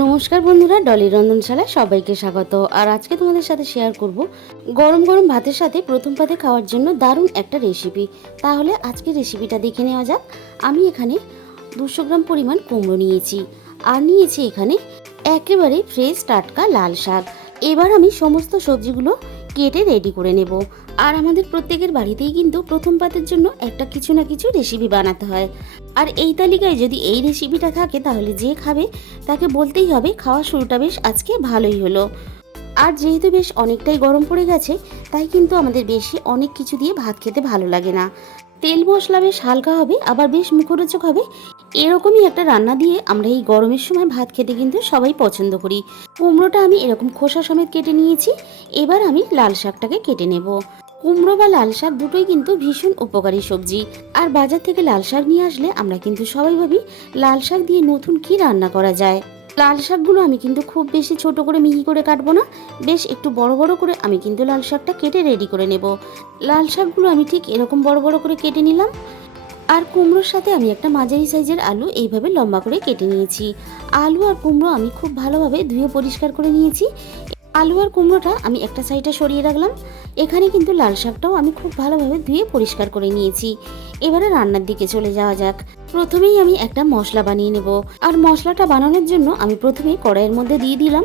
নমস্কার বন্ধুরা, ডলি রন্ধনশালায় সবাইকে স্বাগত। আর আজকে তোমাদের সাথে শেয়ার করব গরম গরম ভাতের সাথে প্রথম পাতে খাওয়ার জন্য দারুণ একটা রেসিপি। তাহলে আজকের রেসিপিটা দেখে নেওয়া যাক। আমি এখানে 200 গ্রাম পরিমাণ কুমড়ো নিয়েছি, আর নিয়েছি এখানে একেবারে ফ্রেশ টাটকা লাল শাক। এবার আমি সমস্ত সবজিগুলো কেটে রেডি করে নেব। আর আমাদের প্রত্যেকের বাড়িতেই কিন্তু প্রথম পাতের জন্য একটা কিছু না কিছু রেসিপি বানাতে হয়। আর এই তালিকায় যদি এই রেসিপিটা থাকে তাহলে যে খাবে তাকে বলতেই হবে খাওয়া শুরুটা বেশ আজকে ভালোই হলো। আর যেহেতু বেশ অনেকটাই গরম পড়ে গেছে, তাই কিন্তু আমাদের বেশি অনেক কিছু দিয়ে ভাত খেতে ভালো লাগে না। তেল মশলা বেশ হালকা হবে, আবার বেশ মুখরোচক হবে, এরকমই একটা রান্না দিয়ে আমরা এই গরমের সময় ভাত খেতে কিন্তু সবাই পছন্দ করি। কুমড়োটা আমি এরকম খোসা সমেত কেটে নিয়েছি। এবার আমি লাল শাকটাকে কেটে নেব। কুমড়ো বা লাল শাক দুটোই কিন্তু ভীষণ উপকারী সবজি। আর বাজার থেকে লাল শাক নিয়ে আসলে আমরা কিন্তু সবাই ভাবি লাল শাক দিয়ে নতুন কি রান্না করা যায়। লাল শাকগুলো আমি কিন্তু খুব বেশি ছোট করে মিহি করে কাটবো না, বেশ একটু বড় বড় করে আমি কিন্তু লাল শাকটা কেটে রেডি করে নেব। লাল শাকগুলো আমি ঠিক এরকম বড় বড় করে কেটে নিলাম। আর কুমড়োর সাথে আমি একটা মাঝারি সাইজের আলু এইভাবে লম্বা করে কেটে নিয়েছি। আলু আর কুমড়ো আমি খুব ভালোভাবে ধুয়ে পরিষ্কার করে নিয়েছি। আলু আর কুমড়োটা আমি একটা সাইডে সরিয়ে রাখলাম। এখানে কিন্তু লাল শাকটাও আমি খুব ভালোভাবে ধুয়ে পরিষ্কার করে নিয়েছি। এবারে রান্নার দিকে চলে যাওয়া যাক। প্রথমেই আমি একটা মশলা বানিয়ে নেব। আর মশলাটা বানানোর জন্য আমি প্রথমেই কড়াইয়ের মধ্যে দিয়ে দিলাম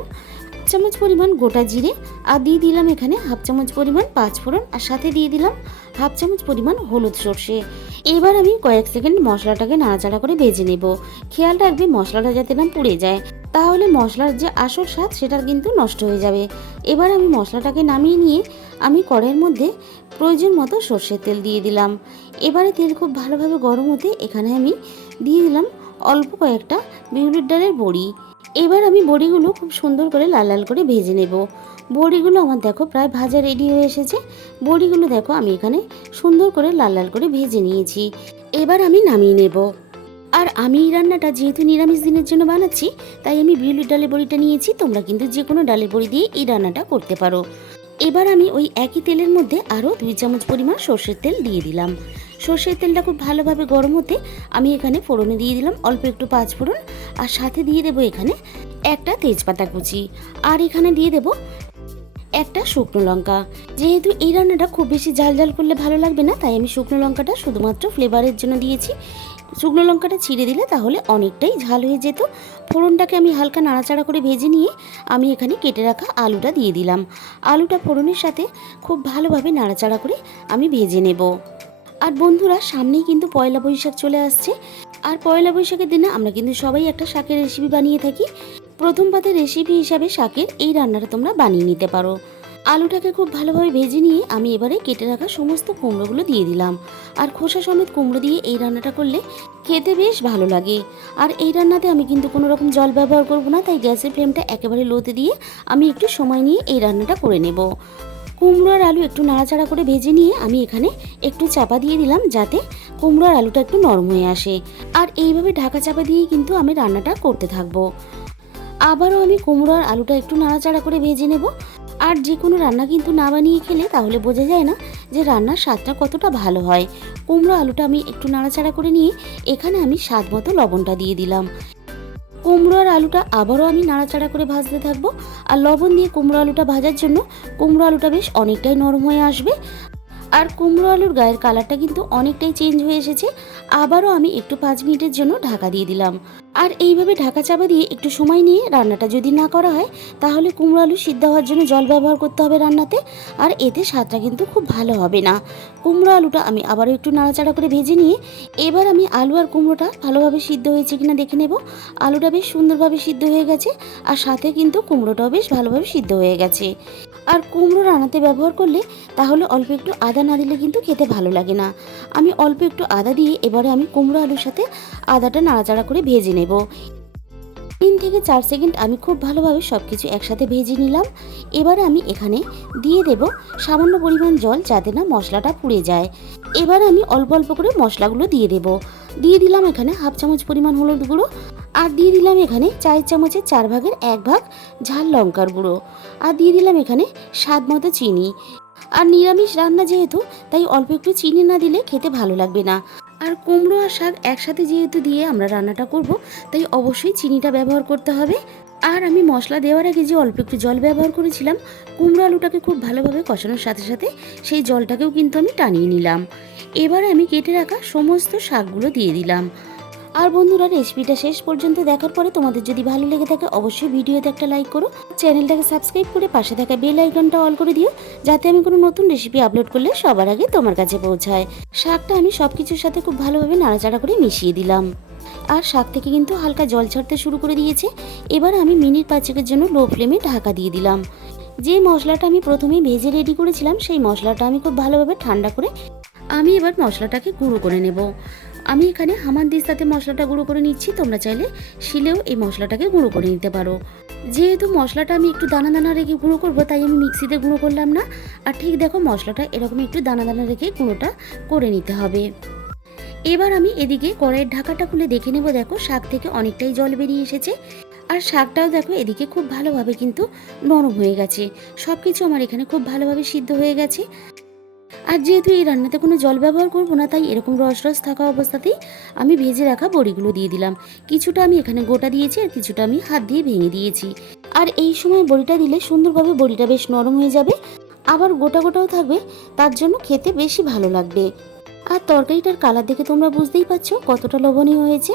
1 চামচ পরিমাণ গোটা জিরে, আর দিয়ে দিলাম এখানে 1/2 চামচ পরিমাণ পাঁচফোড়ন, আর সাথে দিয়ে দিলাম 1/2 চামচ পরিমাণ হলুদ সর্ষে। এবার আমি কয়েক সেকেন্ড মশলাটাকে নাড়াচাড়া করে ভেজে নেব। খেয়াল রাখবে মশলাটা যাতে না পুড়ে যায়, তাহলে মশলার যে আসল স্বাদ সেটা কিন্তু নষ্ট হয়ে যাবে। এবার আমি মশলাটাকে নামিয়ে নিয়ে আমি কড়াইয়ের মধ্যে প্রয়োজন মতো সর্ষের তেল দিয়ে দিলাম। এবারে তেল খুব ভালোভাবে গরম হতে এখানে আমি দিয়ে দিলাম অল্প কয়েকটা বিউলির ডালের বড়ি। এবার আমি বড়িগুলো খুব সুন্দর করে লাল লাল করে ভেজে নেব। বড়িগুলো আমার দেখো প্রায় ভাজা রেডি হয়ে এসেছে। বড়িগুলো দেখো আমি এখানে সুন্দর করে লাল লাল করে ভেজে নিয়েছি। এবার আমি নামিয়ে নেব। আর আমি এই রান্নাটা যেহেতু নিরামিষ দিনের জন্য বানাচ্ছি, তাই আমি বিউলির ডালের বড়িটা নিয়েছি। তোমরা কিন্তু যে কোনো ডালের বড়ি দিয়ে এই রান্নাটা করতে পারো। এবার আমি ওই একই তেলের মধ্যে আরও 2 চামচ পরিমাণ সর্ষের তেল দিয়ে দিলাম। সর্ষের তেলটা খুব ভালোভাবে গরম হতে আমি এখানে ফোড়নে দিয়ে দিলাম অল্প একটু পাঁচফোড়ন, আর সাথে দিয়ে দেবো এখানে একটা তেজপাতা কুচি, আর এখানে দিয়ে দেবো একটা শুকনো লঙ্কা। যেহেতু এই রান্নাটা খুব বেশি ঝাল ঝাল করলে ভালো লাগবে না, তাই আমি শুকনো লঙ্কাটা শুধুমাত্র ফ্লেভারের জন্য দিয়েছি। শুকনো লঙ্কাটা ছিঁড়ে দিলে তাহলে অনেকটাই ঝাল হয়ে যেত। ফোড়নটাকে আমি হালকা নাড়াচাড়া করে ভেজে নিয়ে আমি এখানে কেটে রাখা আলুটা দিয়ে দিলাম। আলুটা ফোড়নের সাথে খুব ভালোভাবে নাড়াচাড়া করে আমি ভেজে নেব। আর বন্ধুরা, সামনেই কিন্তু পয়লা বৈশাখ চলে আসছে। আর পয়লা বৈশাখের দিনে আমরা কিন্তু সবাই একটা শাকের রেসিপি বানিয়ে থাকি। প্রথম পাতের রেসিপি হিসাবে শাকের এই রান্নাটা তোমরা বানিয়ে নিতে পারো। আলুটাকে খুব ভালোভাবে ভেজে নিয়ে আমি এবারে কেটে রাখা সমস্ত কুমড়োগুলো দিয়ে দিলাম। আর খোসা সমেত কুমড়ো দিয়ে এই রান্নাটা করলে খেতে বেশ ভালো লাগে। আর এই রান্নাতে আমি কিন্তু কোনো রকম জল ব্যবহার করব না, তাই গ্যাসের ফ্লেমটা একেবারে লোতে দিয়ে আমি একটু সময় নিয়ে এই রান্নাটা করে নেব। কুমড়ো আর আলু একটু নাড়াচাড়া করে ভেজে নিয়ে আমি এখানে একটু চাপা দিয়ে দিলাম, যাতে কুমড়ো আর আলুটা একটু নরম হয়ে আসে। আর এইভাবে ঢাকা চাপা দিয়েই কিন্তু আমি রান্নাটা করতে থাকবো। আবারও আমি কুমড়ো আর আলুটা একটু নাড়াচাড়া করে ভেজে নেব। আর যে কোনো রান্না কিন্তু না বানিয়ে খেলে তাহলে বোঝা যায় না যে রান্নার স্বাদটা কতটা ভালো হয়। কুমড়ো আলুটা আমি একটু নাড়াচাড়া করে নিয়ে এখানে আমি স্বাদ মতো লবণটা দিয়ে দিলাম। কুমড়ো আর আলুটা আবারও আমি নাড়াচাড়া করে ভাজতে থাকবো। আর লবণ দিয়ে কুমড়ো আলুটা ভাজার জন্য কুমড়ো আলুটা বেশ অনেকটাই নরম হয়ে আসবে। আর কুমড়ো আলুর গায়ের কালারটা কিন্তু অনেকটাই চেঞ্জ হয়ে এসেছে। আবারও আমি একটু 5 মিনিটের জন্য ঢাকা দিয়ে দিলাম। আর এইভাবে ঢাকা চাপা দিয়ে একটু সময় নিয়ে রান্নাটা যদি না করা হয়, তাহলে কুমড়ো আলু সিদ্ধ হওয়ার জন্য জল ব্যবহার করতে হবে রান্নাতে। আর এতে স্বাদটা কিন্তু খুব ভালো হবে না। কুমড়ো আলুটা আমি আবারও একটু নাড়াচাড়া করে ভেজে নিয়ে এবার আমি আলু আর কুমড়োটা ভালোভাবে সিদ্ধ হয়েছে কিনা দেখে নেব। আলুটা বেশ সুন্দরভাবে সিদ্ধ হয়ে গেছে, আর সাথে কিন্তু কুমড়োটাও বেশ ভালোভাবে সিদ্ধ হয়ে গেছে। আর কুমড়ো রান্নাতে ব্যবহার করলে তাহলে অল্প একটু আদা না দিলে কিন্তু খেতে ভালো লাগে না। আমি অল্প একটু আদা দিয়ে এবারে আমি কুমড়ো আলুর সাথে আদাটা নাড়াচাড়া করে ভেজে নেব। 3 থেকে 4 সেকেন্ড আমি খুব ভালোভাবে সব কিছু একসাথে ভেজে নিলাম। এবারে আমি এখানে দিয়ে দেব সামান্য পরিমাণ জল, যাতে না মশলাটা পুড়ে যায়। এবার আমি অল্প অল্প করে মশলাগুলো দিয়ে দেব। দিয়ে দিলাম এখানে 1/2 চামচ পরিমাণ হলুদ গুঁড়ো, আর দিয়ে দিলাম এখানে 4 চামচের 4 ভাগের 1 ভাগ ঝাল লঙ্কার গুঁড়ো, আর দিয়ে দিলাম এখানে স্বাদ মতো চিনি। আর নিরামিষ রান্না যেহেতু, তাই অল্প একটু চিনি না দিলে খেতে ভালো লাগবে না। আর কুমড়ো আর শাক একসাথে যেহেতু দিয়ে আমরা রান্নাটা করব, তাই অবশ্যই চিনিটা ব্যবহার করতে হবে। আর আমি মশলা দেওয়ার আগে যে অল্প একটু জল ব্যবহার করেছিলাম, কুমড়ো আলুটাকে খুব ভালোভাবে কষানোর সাথে সাথে সেই জলটাকেও কিন্তু আমি টানিয়ে নিলাম। এবার আমি কেটে রাখা সমস্ত শাকগুলো দিয়ে দিলাম। আর বন্ধুরা, রেসিপিটা শেষ পর্যন্ত দেখার পরে তোমাদের যদি ভালো লেগে থাকে অবশ্যই ভিডিওতে একটা লাইক করো, চ্যানেলটাকে সাবস্ক্রাইব করে পাশে থাকা বেল আইকনটা অল করে দিও, যাতে আমি কোনো নতুন রেসিপি আপলোড করলে সবার আগে তোমার কাছে পৌঁছায়। শাকটা আমি সব কিছুর সাথে খুব ভালোভাবে নাড়াচাড়া করে মিশিয়ে দিলাম। আর শাক থেকে কিন্তু হালকা জল ছাড়তে শুরু করে দিয়েছে। এবার আমি মিনিট 5-এর জন্য লো ফ্লেমে ঢাকা দিয়ে দিলাম। যে মশলাটা আমি প্রথমেই ভেজে রেডি করেছিলাম সেই মশলাটা আমি খুব ভালোভাবে ঠান্ডা করে আমি এবার মশলাটাকে গুঁড়ো করে নেব। আমি এখানে হামানদিস্তাতে মশলাটা গুঁড়ো করে নিচ্ছি, তোমরা চাইলে শিলেও এই মশলাটাকে গুঁড়ো করে নিতে পারো। যেহেতু মশলাটা আমি একটু দানা দানা রেখে গুঁড়ো করবো, তাই আমি মিক্সিতে গুঁড়ো করলাম না। আর ঠিক দেখো, মশলাটা এরকম একটু দানা দানা রেখে গুঁড়োটা করে নিতে হবে। এবার আমি এদিকে কড়াইয়ের ঢাকাটা খুলে দেখে নেব। দেখো, শাক থেকে অনেকটাই জল বেরিয়ে এসেছে। আর শাকটাও দেখো এদিকে খুব ভালোভাবে কিন্তু নরম হয়ে গেছে। সব কিছু আমার এখানে খুব ভালোভাবে সিদ্ধ হয়ে গেছে। আর যেহেতু এই রান্নাতে কোনো জল ব্যবহার করবো না, তাই এরকম রস রস থাকা অবস্থাতেই আমি ভেজে রাখা বড়িগুলো দিয়ে দিলাম। কিছুটা আমি এখানে গোটা দিয়েছি আর কিছুটা আমি হাত দিয়ে ভেঙে দিয়েছি। আর এই সময় বড়িটা দিলে সুন্দরভাবে বড়িটা বেশ নরম হয়ে যাবে, আবার গোটা গোটাও থাকবে, তার জন্য খেতে বেশি ভালো লাগবে। আর তরকারিটার কালার দেখে তোমরা বুঝতেই পারছো কতটা লোভনীয় হয়েছে।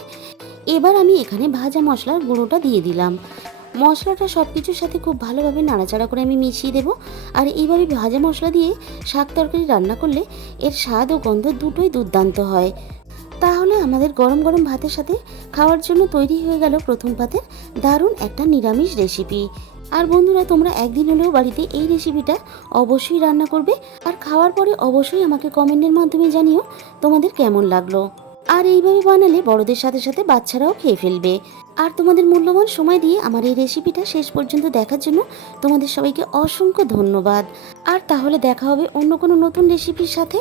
এবার আমি এখানে ভাজা মশলার গুঁড়োটা দিয়ে দিলাম। মশলাটা সব কিছুর সাথে খুব ভালোভাবে নাড়াচাড়া করে আমি মিশিয়ে দেবো। আর এইভাবে ভাজা মশলা দিয়ে শাক তরকারি রান্না করলে এর স্বাদ ও গন্ধ দুটোই দুর্দান্ত হয়। তাহলে আমাদের গরম গরম ভাতের সাথে খাওয়ার জন্য তৈরি হয়ে গেল প্রথম পাতের দারুণ একটা নিরামিষ রেসিপি। আর বন্ধুরা, তোমরা একদিন হলেও বাড়িতে এই রেসিপিটা অবশ্যই রান্না করবে। আর খাওয়ার পরে অবশ্যই আমাকে কমেন্টের মাধ্যমে জানিও তোমাদের কেমন লাগলো। আর এইভাবে বানালে বড়দের সাথে সাথে বাচ্চারাও খেয়ে ফেলবে। আর তোমাদের মূল্যবান সময় দিয়ে আমার এই রেসিপিটা শেষ পর্যন্ত দেখার জন্য তোমাদের সবাইকে অসংখ্য ধন্যবাদ। আর তাহলে দেখা হবে অন্য কোনো নতুন রেসিপির সাথে।